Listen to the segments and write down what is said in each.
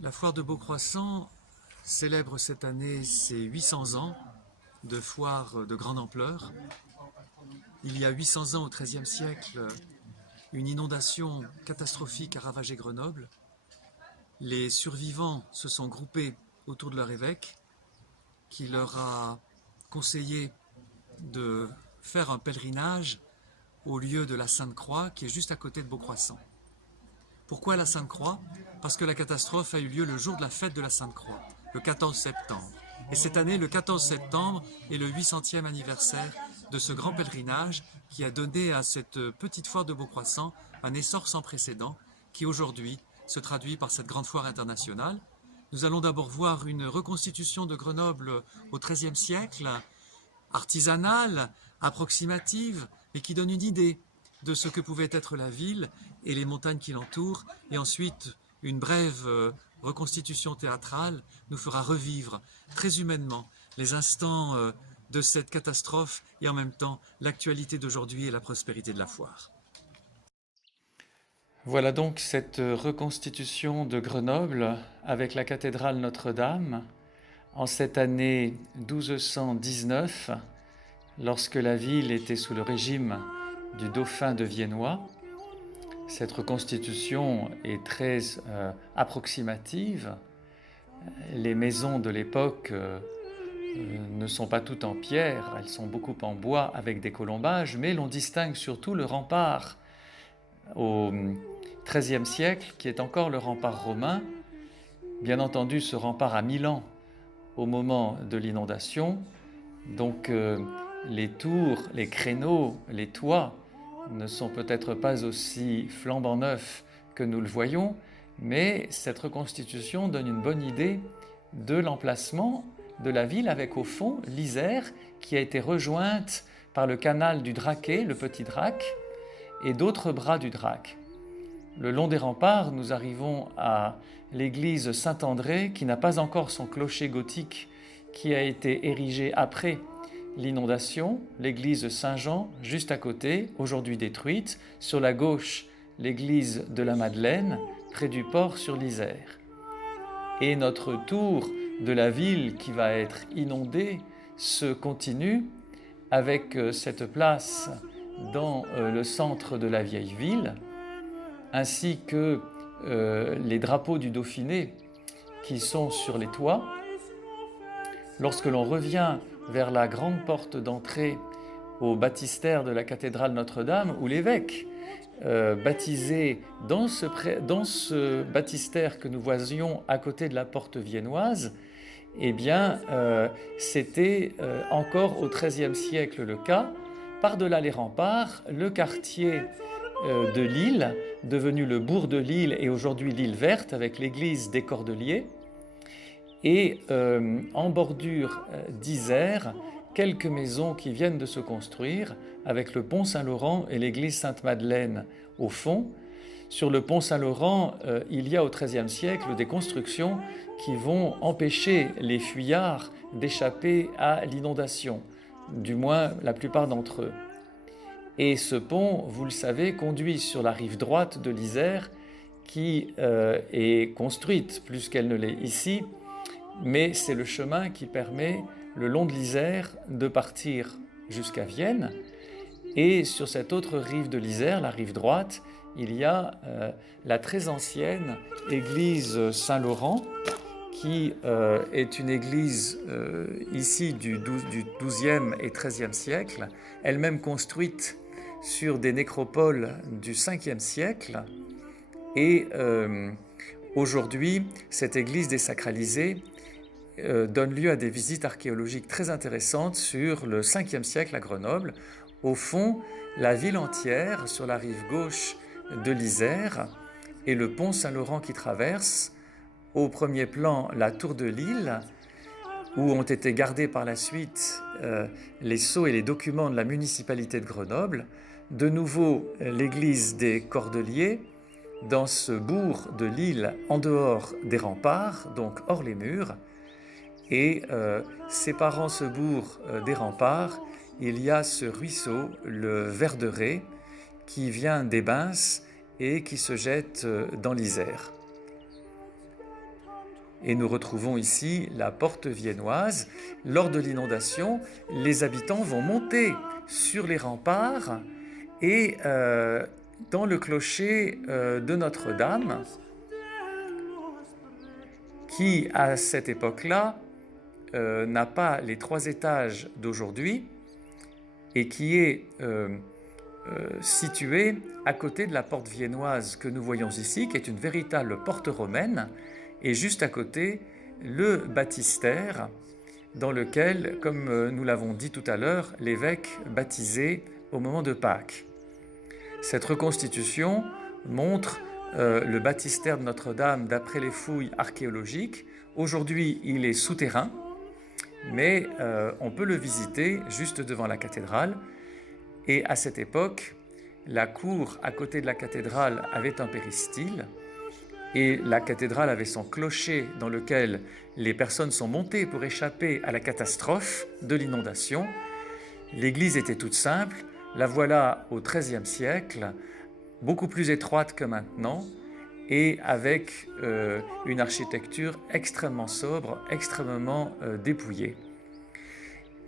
La foire de Beaucroissant célèbre cette année ses 800 ans de foire de grande ampleur. Il y a 800 ans, au XIIIe siècle, une inondation catastrophique a ravagé Grenoble. Les survivants se sont groupés autour de leur évêque qui leur a conseillé de faire un pèlerinage au lieu de la Sainte-Croix qui est juste à côté de Beaucroissant. Pourquoi la Sainte-Croix? Parce que la catastrophe a eu lieu le jour de la fête de la Sainte-Croix, le 14 septembre. Et cette année, le 14 septembre est le 800e anniversaire de ce grand pèlerinage qui a donné à cette petite foire de Beaucroissant un essor sans précédent qui aujourd'hui se traduit par cette grande foire internationale. Nous allons d'abord voir une reconstitution de Grenoble au XIIIe siècle, artisanale, approximative, mais qui donne une idée de ce que pouvait être la ville et les montagnes qui l'entourent. Et ensuite, une brève reconstitution théâtrale nous fera revivre très humainement les instants de cette catastrophe et en même temps l'actualité d'aujourd'hui et la prospérité de la foire. Voilà donc cette reconstitution de Grenoble avec la cathédrale Notre-Dame en cette année 1219, lorsque la ville était sous le régime du dauphin de Viennois. Cette reconstitution est très approximative. Les maisons de l'époque ne sont pas toutes en pierre, elles sont beaucoup en bois avec des colombages, mais l'on distingue surtout le rempart au XIIIe siècle, qui est encore le rempart romain. Bien entendu, ce rempart a 1000 ans au moment de l'inondation, donc les tours, les créneaux, les toits ne sont peut-être pas aussi flambant neufs que nous le voyons, mais cette reconstitution donne une bonne idée de l'emplacement de la ville avec au fond l'Isère qui a été rejointe par le canal du Draquet, le petit Drac, et d'autres bras du Drac. Le long des remparts, nous arrivons à l'église Saint-André qui n'a pas encore son clocher gothique qui a été érigé après l'inondation, l'église Saint-Jean juste à côté, aujourd'hui détruite, sur la gauche l'église de la Madeleine, près du port sur l'Isère. Et notre tour de la ville qui va être inondée se continue avec cette place dans le centre de la vieille ville, ainsi que les drapeaux du Dauphiné qui sont sur les toits. Lorsque l'on revient vers la grande porte d'entrée au baptistère de la cathédrale Notre-Dame, où l'évêque baptisé dans ce baptistère que nous voisions à côté de la porte viennoise, eh bien, c'était encore au XIIIe siècle le cas. Par-delà les remparts, le quartier de Lille, devenu le bourg de Lille et aujourd'hui l'île verte avec l'église des Cordeliers, et en bordure d'Isère, quelques maisons qui viennent de se construire avec le pont Saint-Laurent et l'église Sainte-Madeleine au fond. Sur le pont Saint-Laurent, il y a au XIIIe siècle des constructions qui vont empêcher les fuyards d'échapper à l'inondation, du moins la plupart d'entre eux. Et ce pont, vous le savez, conduit sur la rive droite de l'Isère, qui est construite plus qu'elle ne l'est ici, mais c'est le chemin qui permet, le long de l'Isère, de partir jusqu'à Vienne. Et sur cette autre rive de l'Isère, la rive droite, il y a la très ancienne église Saint-Laurent, qui est une église ici du XIIe et XIIIe siècle, elle-même construite sur des nécropoles du Ve siècle. Et aujourd'hui, cette église désacralisée donne lieu à des visites archéologiques très intéressantes sur le Ve siècle à Grenoble. Au fond, la ville entière, sur la rive gauche de l'Isère, et le pont Saint-Laurent qui traverse. Au premier plan, la tour de Lille, où ont été gardés par la suite les sceaux et les documents de la municipalité de Grenoble. De nouveau, l'église des Cordeliers, dans ce bourg de Lille, en dehors des remparts, donc hors les murs. Et séparant ce bourg des remparts, il y a ce ruisseau, le Verderet, qui vient des Bains et qui se jette dans l'Isère. Et nous retrouvons ici la porte viennoise. Lors de l'inondation, les habitants vont monter sur les remparts et dans le clocher de Notre-Dame, qui à cette époque-là n'a pas les 3 étages d'aujourd'hui et qui est situé à côté de la porte viennoise que nous voyons ici, qui est une véritable porte romaine, et juste à côté, le baptistère, dans lequel, comme nous l'avons dit tout à l'heure, l'évêque baptisait au moment de Pâques. Cette reconstitution montre le baptistère de Notre-Dame d'après les fouilles archéologiques. Aujourd'hui, il est souterrain, mais on peut le visiter juste devant la cathédrale. Et à cette époque, la cour à côté de la cathédrale avait un péristyle et la cathédrale avait son clocher dans lequel les personnes sont montées pour échapper à la catastrophe de l'inondation. L'église était toute simple, la voilà au XIIIe siècle, beaucoup plus étroite que maintenant et avec une architecture extrêmement sobre, extrêmement dépouillée.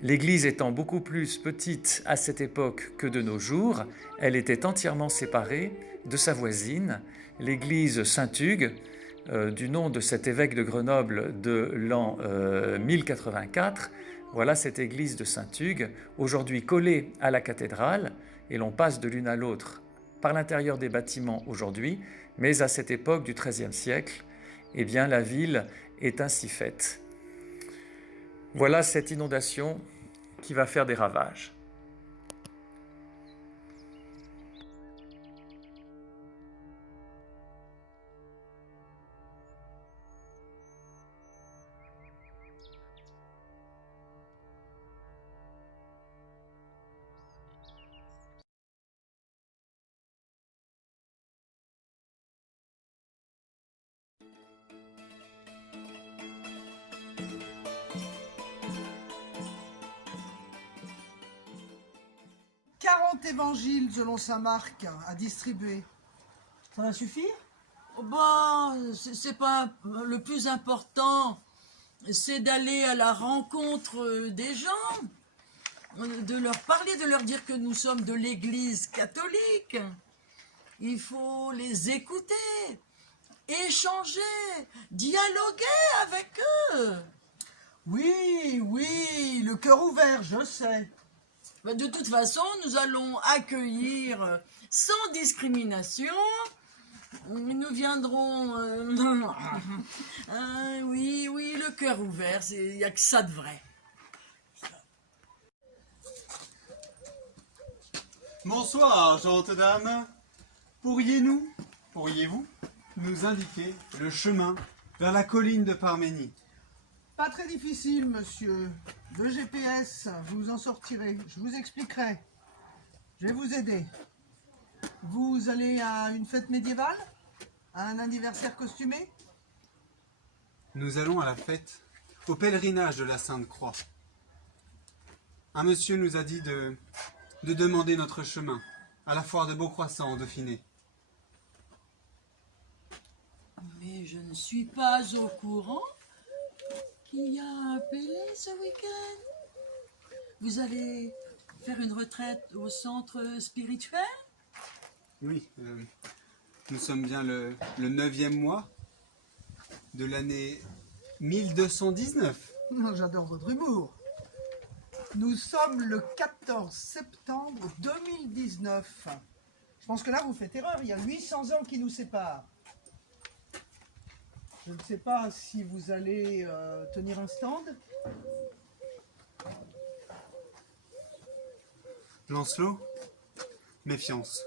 L'église étant beaucoup plus petite à cette époque que de nos jours, elle était entièrement séparée de sa voisine, l'église Saint-Hugues, du nom de cet évêque de Grenoble de l'an 1084. Voilà cette église de Saint-Hugues, aujourd'hui collée à la cathédrale, et l'on passe de l'une à l'autre par l'intérieur des bâtiments aujourd'hui, mais à cette époque du XIIIe siècle, eh bien, la ville est ainsi faite. Voilà cette inondation qui va faire des ravages. Évangiles selon saint Marc à distribuer. Ça va suffire? C'est pas le plus important, c'est d'aller à la rencontre des gens, de leur parler, de leur dire que nous sommes de l'Église catholique. Il faut les écouter, échanger, dialoguer avec eux. Oui, le cœur ouvert, je sais. De toute façon, nous allons accueillir sans discrimination. Nous viendrons... oui, le cœur ouvert, il n'y a que ça de vrai. Bonsoir, gentes dames. Pourriez-vous nous indiquer le chemin vers la colline de Parménie? Pas très difficile, monsieur. Le GPS, vous en sortirez. Je vous expliquerai. Je vais vous aider. Vous allez à une fête médiévale? À un anniversaire costumé? Nous allons à la fête, au pèlerinage de la Sainte-Croix. Un monsieur nous a dit de demander notre chemin à la foire de Beaucroissant en Dauphiné. Mais je ne suis pas au courant qu'il y a un Pélé ce week-end. Vous allez faire une retraite au centre spirituel? Oui, nous sommes bien le 9e mois de l'année 1219. J'adore votre humour. Nous sommes le 14 septembre 2019. Je pense que là, vous faites erreur. Il y a 800 ans qui nous séparent. Je ne sais pas si vous allez tenir un stand. Lancelot, méfiance.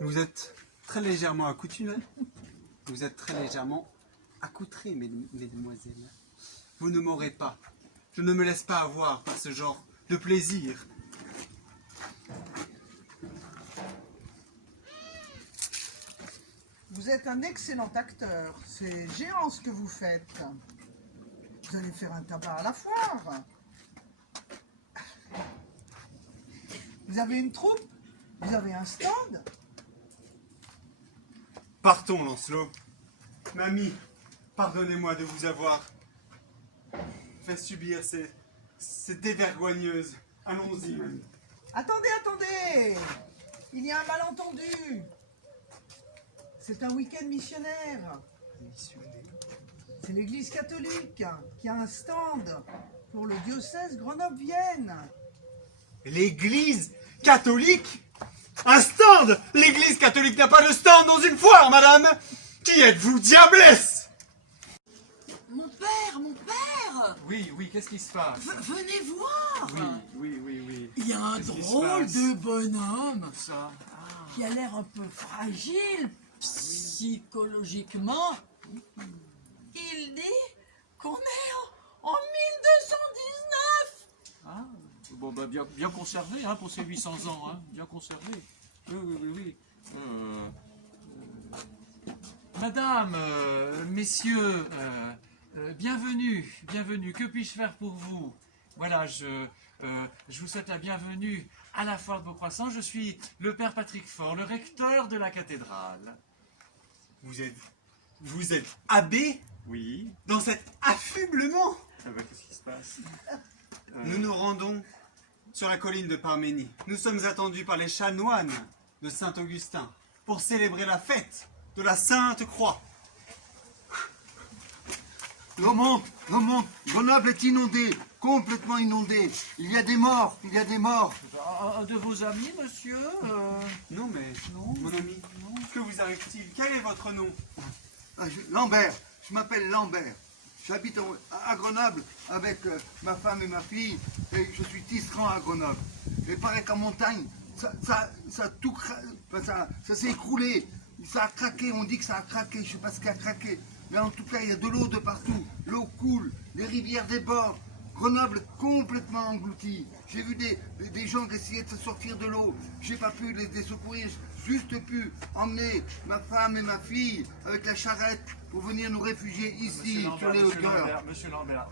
Vous êtes très légèrement accoutumés. Vous êtes très légèrement accoutrés, mesdemoiselles. Vous ne m'aurez pas. Je ne me laisse pas avoir par ce genre de plaisir. Vous êtes un excellent acteur. C'est géant ce que vous faites. Vous allez faire un tabac à la foire. Vous avez une troupe? Vous avez un stand? Partons, Lancelot. Mamie, Pardonnez-moi de vous avoir fait subir ces dévergogneuses. Allons-y. Attendez, attendez! Il y a un malentendu. C'est un week-end missionnaire. C'est l'église catholique qui a un stand pour le diocèse Grenoble-Vienne. L'église catholique? Un stand? L'église catholique n'a pas de stand dans une foire, madame! Qui êtes-vous, diablesse? Mon père, mon père! Oui, oui, qu'est-ce qui se passe? Venez voir! Oui. Il y a un Qu'est-ce qui se drôle passe de bonhomme Ça. qui a l'air un peu fragile psychologiquement. Il dit qu'on est en 1219. Ah, bon, bah, bien conservé hein, pour ces 800 ans, hein, bien conservé. Oui. Madame, messieurs, bienvenue. Que puis-je faire pour vous? Voilà, je vous souhaite la bienvenue à la foire de Beaucroissant. Je suis le père Patrick Faure, le recteur de la cathédrale. Vous êtes abbé Oui. dans cet affublement? Ah bah, qu'est-ce qui se passe? Nous nous rendons sur la colline de Parménie. Nous sommes attendus par les chanoines de Saint-Augustin pour célébrer la fête de la Sainte Croix. On monte. Grenoble est inondé, complètement inondé. Il y a des morts. Un de vos amis, monsieur Non mais, mon ami, que vous arrive-t-il? Quel est votre nom? Lambert, je m'appelle Lambert. J'habite à Grenoble avec ma femme et ma fille. Et je suis tisserand à Grenoble. Et il paraît qu'en montagne, ça s'est écroulé. Ça a craqué, on dit que ça a craqué. Je ne sais pas ce qui a craqué. Mais en tout cas, il y a de l'eau de partout. L'eau coule, les rivières débordent. Grenoble complètement englouti. J'ai vu des gens qui essayaient de se sortir de l'eau. J'ai pas pu les secourir. Juste pu emmener ma femme et ma fille avec la charrette pour venir nous réfugier ici, sur les hauteurs. Monsieur Lambert,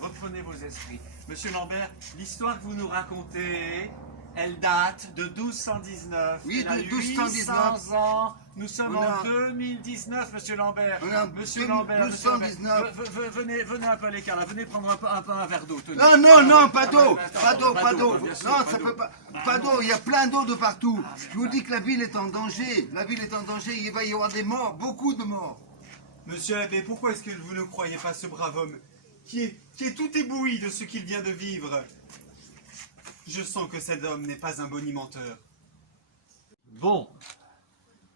reprenez vos esprits. Monsieur Lambert, l'histoire que vous nous racontez, elle date de 1219. Oui, Elle a de 1219. 800 ans. Nous sommes On a- en 2019, monsieur Lambert. On a Monsieur 1219. Venez un peu à l'écart là. Venez prendre un verre d'eau. tenez. Non, pas d'eau, Pas d'eau, Non, bien sûr, ça pas peut d'eau. pas. Pas d'eau, il y a plein d'eau de partout. Je vous dis que la ville est en danger. Il va y avoir des morts, beaucoup de morts. Monsieur l'abbé, pourquoi est-ce que vous ne croyez pas ce brave homme qui est tout ébloui de ce qu'il vient de vivre? Je sens que cet homme n'est pas un bonimenteur. Bon,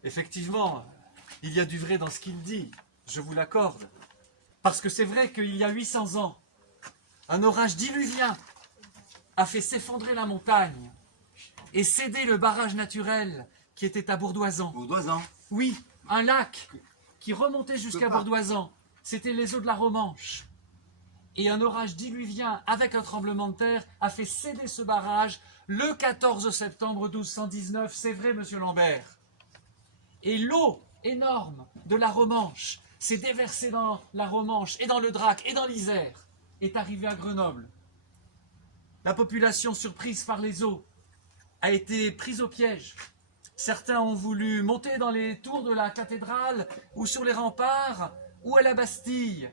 effectivement, il y a du vrai dans ce qu'il dit, je vous l'accorde. Parce que c'est vrai qu'il y a 800 ans, un orage diluvien a fait s'effondrer la montagne et céder le barrage naturel qui était à Bourdoisan. Bourdoisan. Oui, un lac qui remontait jusqu'à pas. Bourdoisan. C'était les eaux de la Romanche. Et un orage diluvien avec un tremblement de terre a fait céder ce barrage le 14 septembre 1219. C'est vrai, monsieur Lambert. Et l'eau énorme de la Romanche s'est déversée dans la Romanche et dans le Drac et dans l'Isère, est arrivée à Grenoble. La population, surprise par les eaux, a été prise au piège. Certains ont voulu monter dans les tours de la cathédrale ou sur les remparts ou à la Bastille.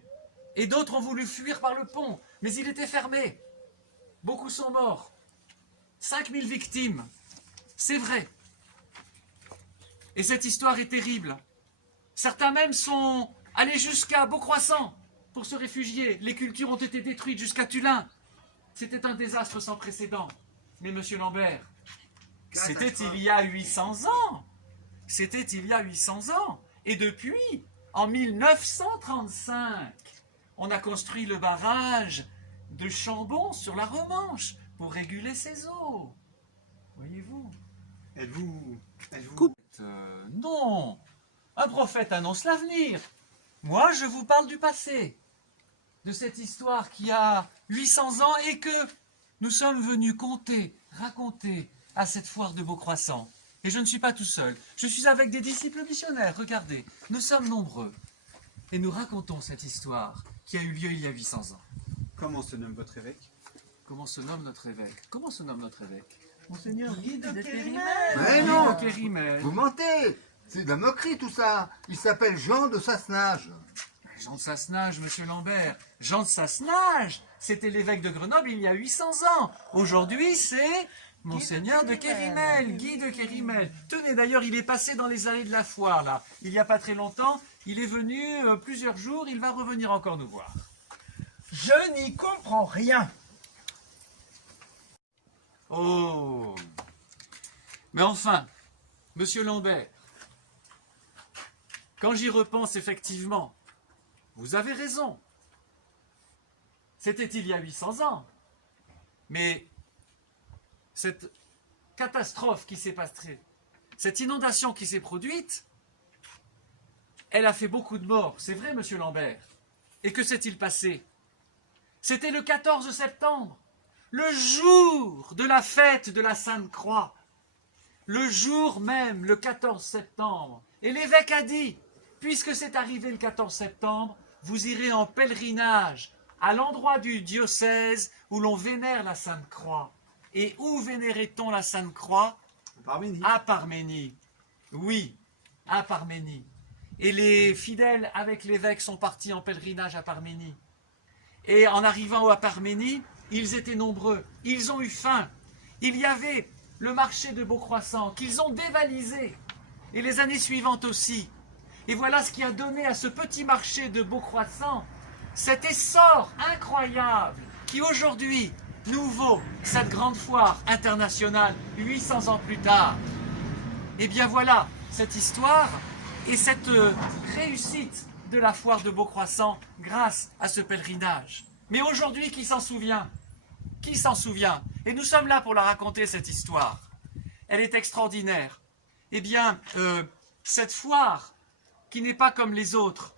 Et d'autres ont voulu fuir par le pont, mais il était fermé. Beaucoup sont morts. 5000 victimes. C'est vrai. Et cette histoire est terrible. Certains même sont allés jusqu'à Beaucroissant pour se réfugier. Les cultures ont été détruites jusqu'à Tulin. C'était un désastre sans précédent. Mais monsieur Lambert, c'était il y a 800 ans. C'était il y a 800 ans. Et depuis, en 1935, on a construit le barrage de Chambon sur la Romanche pour réguler ses eaux. Voyez-vous? Êtes-vous... Non, un prophète annonce l'avenir. Moi, je vous parle du passé, de cette histoire qui a 800 ans et que nous sommes venus raconter à cette foire de Beaucroissant. Et je ne suis pas tout seul, je suis avec des disciples missionnaires, regardez, nous sommes nombreux. Et nous racontons cette histoire qui a eu lieu il y a 800 ans. Comment se nomme votre évêque? Comment se nomme notre évêque? Monseigneur Guy de Kérimel. Mais non, Kérimel. vous mentez. C'est de la moquerie tout ça. Il s'appelle Jean de Sassenage. Jean de Sassenage, monsieur Lambert. Jean de Sassenage, c'était l'évêque de Grenoble il y a 800 ans. Aujourd'hui, c'est Monseigneur de Kérimel, Guy de Kérimel. Tenez, d'ailleurs, il est passé dans les allées de la foire, là. Il n'y a pas très longtemps. Il est venu plusieurs jours. Il va revenir encore nous voir. Je n'y comprends rien. Oh! Mais enfin, monsieur Lambert, quand j'y repense effectivement, vous avez raison. C'était il y a 800 ans. Mais cette catastrophe qui s'est passée, cette inondation qui s'est produite, elle a fait beaucoup de morts. C'est vrai, monsieur Lambert. Et que s'est-il passé? C'était le 14 septembre, le jour de la fête de la Sainte Croix. Le jour même, le 14 septembre. Et l'évêque a dit, puisque c'est arrivé le 14 septembre, vous irez en pèlerinage à l'endroit du diocèse où l'on vénère la Sainte Croix. Et où vénérait-on la Sainte Croix? Parménie. À Parménie. Oui, à Parménie. Et les fidèles avec l'évêque sont partis en pèlerinage à Parménie. Et en arrivant à Parménie, ils étaient nombreux. Ils ont eu faim. Il y avait le marché de Beaucroissant qu'ils ont dévalisé. Et les années suivantes aussi. Et voilà ce qui a donné à ce petit marché de Beaucroissant cet essor incroyable qui aujourd'hui nous vaut cette grande foire internationale 800 ans plus tard. Et bien voilà cette histoire et cette réussite de la foire de Beaucroissant grâce à ce pèlerinage. Mais aujourd'hui, qui s'en souvient? Qui s'en souvient? Et nous sommes là pour la raconter, cette histoire. Elle est extraordinaire. Eh bien, cette foire, qui n'est pas comme les autres,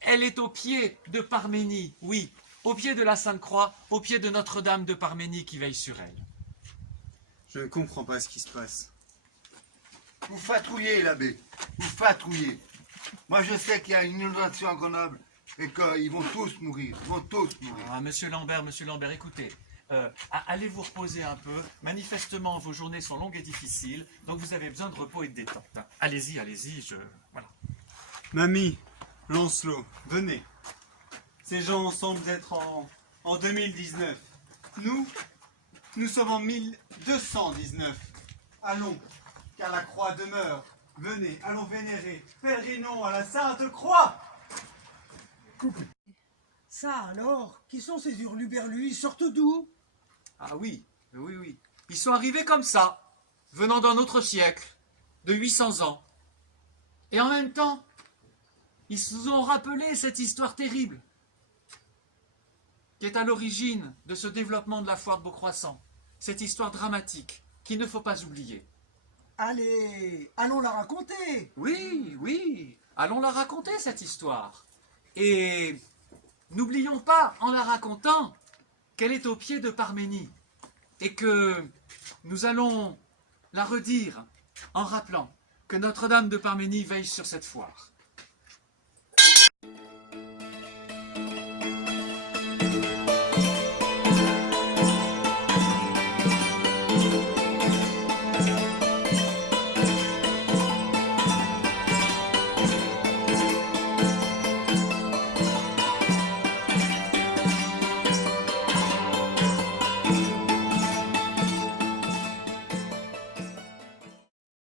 elle est au pied de Parménie, oui, au pied de la Sainte Croix, au pied de Notre-Dame de Parménie qui veille sur elle. Je ne comprends pas ce qui se passe. Vous fatrouillez, l'abbé. Vous fatrouillez. Moi, je sais qu'il y a une inondation à Grenoble et qu'ils vont tous mourir. Ils vont tous mourir. Ah, monsieur Lambert, écoutez, allez vous reposer un peu. Manifestement, vos journées sont longues et difficiles, donc vous avez besoin de repos et de détente. Allez-y, voilà. Mamie, Lancelot, venez. Ces gens semblent être en 2019. Nous sommes en 1219. Allons, car la croix demeure. Venez, allons vénérer, pèlerinons à la Sainte Croix. Ça alors, qui sont ces hurluberlus? Ils sortent d'où? Ah oui. Ils sont arrivés comme ça, venant d'un autre siècle, de 800 ans. Et en même temps, ils nous ont rappelé cette histoire terrible qui est à l'origine de ce développement de la foire de Beaucroissant. Cette histoire dramatique qu'il ne faut pas oublier. Allez, allons la raconter. Oui, allons la raconter, cette histoire. Et n'oublions pas, en la racontant, qu'elle est au pied de Parménie. Et que nous allons la redire en rappelant que Notre-Dame de Parménie veille sur cette foire.